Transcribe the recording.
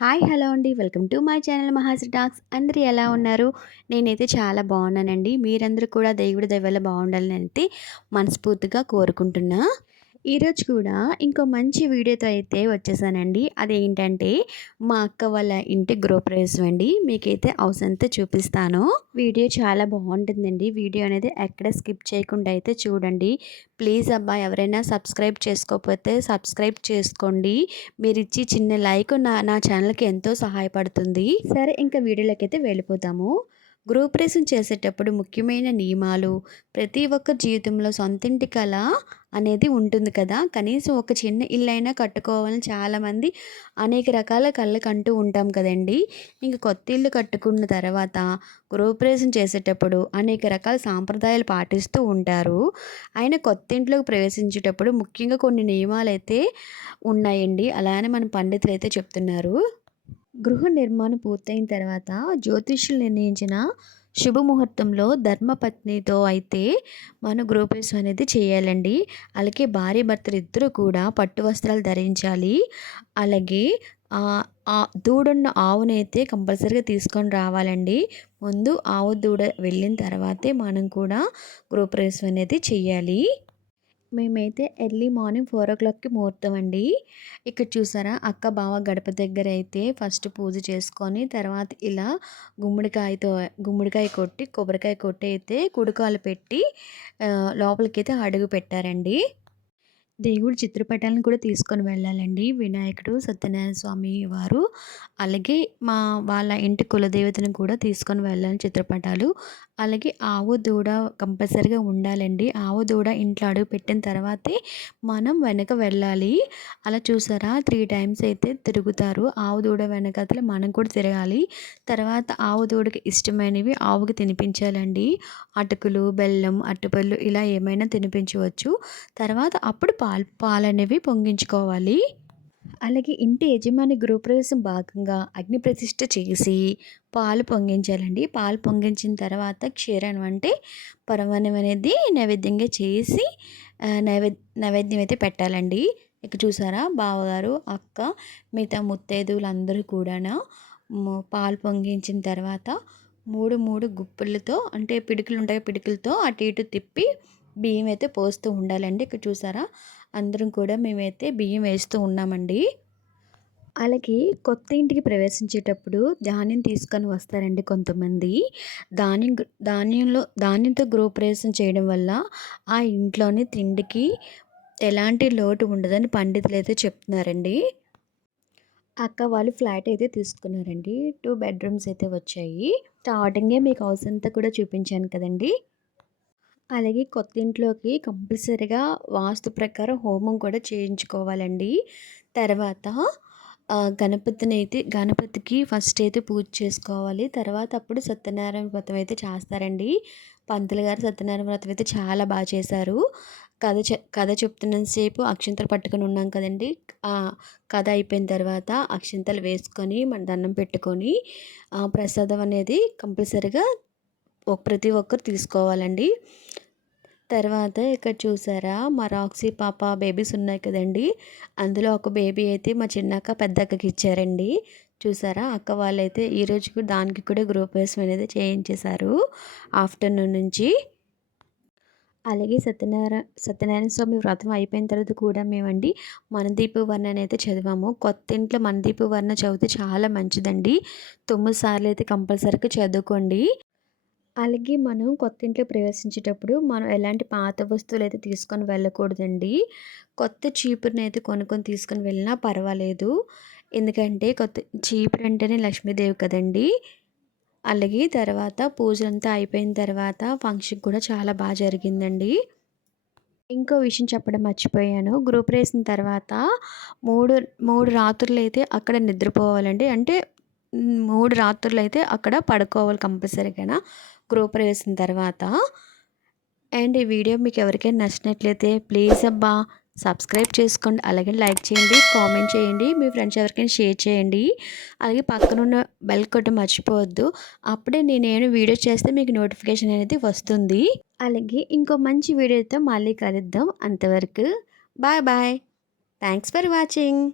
Hi hello అండి. Welcome to my channel Mahasri talks. అందరూ ఎలా ఉన్నారు? నేనైతే చాలా బాగున్నానండి. మీరందరూ కూడా దేవుడి దయ వల్ల బాగుండాలని అయితే మనస్ఫూర్తిగా కోరుకుంటున్నా. ఈరోజు కూడా ఇంకో మంచి వీడియోతో అయితే వచ్చేసానండి. అదేంటంటే మా అక్క వాళ్ళ ఇంటి గృహప్రవేశం అండి. మీకైతే హౌస్ అంతా చూపిస్తాను. వీడియో చాలా బాగుంటుందండి. వీడియో అనేది ఎక్కడ స్కిప్ చేయకుండా అయితే చూడండి. ప్లీజ్ అబ్బా, ఎవరైనా సబ్స్క్రైబ్ చేసుకోకపోతే సబ్స్క్రైబ్ చేసుకోండి. మీరు ఇచ్చి చిన్న లైక్ నా నా ఛానల్కి ఎంతో సహాయపడుతుంది. సరే, ఇంకా వీడియోలోకి అయితే వెళ్ళిపోతాము. గృహప్రవేశం చేసేటప్పుడు ముఖ్యమైన నియమాలు, ప్రతి ఒక్క జీవితంలో సొంతింటి కల అనేది ఉంటుంది కదా. కనీసం ఒక చిన్న ఇల్లైనా కట్టుకోవాలని చాలామంది అనేక రకాల కళ్ళకు అంటూ ఉంటాం కదండి. ఇంక కొత్త ఇల్లు కట్టుకున్న తర్వాత గృహప్రవేశం చేసేటప్పుడు అనేక రకాల సాంప్రదాయాలు పాటిస్తూ ఉంటారు. అయినా కొత్త ఇంట్లోకి ప్రవేశించేటప్పుడు ముఖ్యంగా కొన్ని నియమాలు అయితే ఉన్నాయండి. అలానే మన పండితులు అయితే చెప్తున్నారు. గృహ నిర్మాణం పూర్తయిన తర్వాత జ్యోతిష్యులు నిర్ణయించిన శుభముహూర్తంలో ధర్మపత్నితో అయితే మన గృహప్రవేశం అనేది చేయాలండి. అలాగే భార్య భర్తలు ఇద్దరు కూడా పట్టు వస్త్రాలు ధరించాలి. అలాగే ఆ దూడున్న ఆవునైతే కంపల్సరీగా తీసుకొని రావాలండి. ముందు ఆవు దూడ వెళ్ళిన తర్వాతే మనం కూడా గృహప్రవేశం అనేది చెయ్యాలి. మేమైతే ఎర్లీ మార్నింగ్ 4:00కి ముహూర్తం అండి. ఇక్కడ చూసారా, అక్క బావ గడప దగ్గర అయితే ఫస్ట్ పూజ చేసుకొని తర్వాత ఇలా గుమ్మడికాయ కొట్టి కొబ్బరికాయ కొట్టి అయితే కుడికాలు పెట్టి లోపలికైతే అడుగు పెట్టారండి. దేవుడి చిత్రపటాలను కూడా తీసుకొని వెళ్ళాలండి. వినాయకుడు, సత్యనారాయణ స్వామి వారు, అలాగే వాళ్ళ ఇంటి కులదేవతను కూడా తీసుకొని వెళ్ళాలి చిత్రపటాలు. అలాగే ఆవు దూడ కంపల్సరీగా ఉండాలండి. ఆవు దూడ ఇంట్లో అడుగు పెట్టిన తర్వాతే మనం వెనక వెళ్ళాలి. అలా చూసారా, 3 టైమ్స్ అయితే తిరుగుతారు. ఆవు దూడ వెనకాతల మనం కూడా తిరగాలి. తర్వాత ఆవు దూడకి ఇష్టమైనవి ఆవుకి తినిపించాలండి. అటుకులు, బెల్లం, అరటిపళ్ళు ఇలా ఏమైనా తినిపించవచ్చు. తర్వాత అప్పుడు పాలనేవి పొంగించుకోవాలి. అలాగే ఇంటి యజమాని గృహప్రవేశం భాగంగా అగ్ని ప్రతిష్ఠ చేసి పాలు పొంగించాలండి. పాలు పొంగించిన తర్వాత క్షీరాన్నం అంటే పరమాన్నం అనేది నైవేద్యంగా చేసి నైవేద్యం అయితే పెట్టాలండి. ఇక చూసారా, బావగారు, అక్క, మిగతా ముత్తైదువులందరూ కూడా పాలు పొంగించిన తర్వాత మూడు మూడు గుప్పిళ్ళతో అంటే పిడికిలు ఉంటాయి, పిడికిలతో అటు ఇటు తిప్పి బియ్యం అయితే పోస్తూ ఉండాలండి. ఇక్కడ చూసారా, అందరం కూడా మేమైతే బియ్యం వేస్తూ ఉన్నామండి. అలాగే కొత్త ఇంటికి ప్రవేశించేటప్పుడు ధాన్యం తీసుకొని వస్తారండి కొంతమంది. ధాన్యంతో గృహప్రవేశం చేయడం వల్ల ఆ ఇంట్లోని తిండికి ఎలాంటి లోటు ఉండదని పండితులు అయితే చెప్తున్నారండి. అక్క వాళ్ళు ఫ్లాట్ అయితే తీసుకున్నారండి. 2 బెడ్రూమ్స్ అయితే వచ్చాయి. స్టార్టింగే మీకు హౌస్ అంతా కూడా చూపించాను కదండి. అలాగే కొత్త ఇంట్లోకి కంపల్సరీగా వాస్తు ప్రకారం హోమం కూడా చేయించుకోవాలండి. తర్వాత గణపతికి ఫస్ట్ అయితే పూజ చేసుకోవాలి. తర్వాత అప్పుడు సత్యనారాయణ వ్రతం అయితే చేస్తారండి. పంతులు గారు సత్యనారాయణ వ్రతం అయితే చాలా బాగా చేశారు. కథ చెప్తున్నంత సేపు అక్షింతలు పట్టుకొని ఉన్నాం కదండి. కథ అయిపోయిన తర్వాత అక్షింతలు వేసుకొని మన దండం పెట్టుకొని ప్రసాదం అనేది కంపల్సరీగా ప్రతి ఒక్కరు తీసుకోవాలండి. తర్వాత ఇక్కడ చూసారా, మా రాక్సీ పాప బేబీస్ ఉన్నాయి కదండి. అందులో ఒక బేబీ అయితే మా చిన్నక్క పెద్దక్కకి ఇచ్చారండి. చూసారా, అక్క వాళ్ళైతే ఈరోజు దానికి కూడా గృహప్రవేశం అనేది చేయించేశారు ఆఫ్టర్నూన్ నుంచి. అలాగే సత్యనారాయణ స్వామి వ్రతం అయిపోయిన తర్వాత కూడా మేమండి మనదీప వర్ణ అయితే చదివాము. కొత్త ఇంట్లో మనదీప వర్ణ చదివితే చాలా మంచిదండి. 9 సార్లు అయితే కంపల్సరీగా చదువుకోండి. అలాగే మనం కొత్త ఇంట్లో ప్రవేశించేటప్పుడు మనం ఎలాంటి పాత వస్తువులు అయితే తీసుకొని వెళ్ళకూడదండి. కొత్త చీపురుని అయితే కొనుక్కొని తీసుకొని వెళ్ళినా పర్వాలేదు. ఎందుకంటే చీపురు అంటేనే లక్ష్మీదేవి కదండి. అలాగే తర్వాత పూజంతా అయిపోయిన తర్వాత ఫంక్షన్ కూడా చాలా బాగా జరిగిందండి. ఇంకో విషయం చెప్పడం మర్చిపోయాను. గృహప్రవేశం తర్వాత 3 రాత్రులైతే అక్కడ నిద్రపోవాలండి. అంటే 3 రాత్రులైతే అక్కడ పడుకోవాలి కంపల్సరీగా గృహప్రవేశం తర్వాత. అండ్ ఈ వీడియో మీకు ఎవరికైనా నచ్చినట్లయితే ప్లీజ్ అబ్బా సబ్స్క్రైబ్ చేసుకోండి. అలాగే లైక్ చేయండి, కామెంట్ చేయండి, మీ ఫ్రెండ్స్ ఎవరికైనా షేర్ చేయండి. అలాగే పక్కనున్న బెల్ కొట్టడం మర్చిపోవద్దు. అప్పుడే నేను వీడియో చేస్తే మీకు నోటిఫికేషన్ అనేది వస్తుంది. అలాగే ఇంకో మంచి వీడియోతో మళ్ళీ కలుద్దాం. అంతవరకు bye bye. Thanks for watching.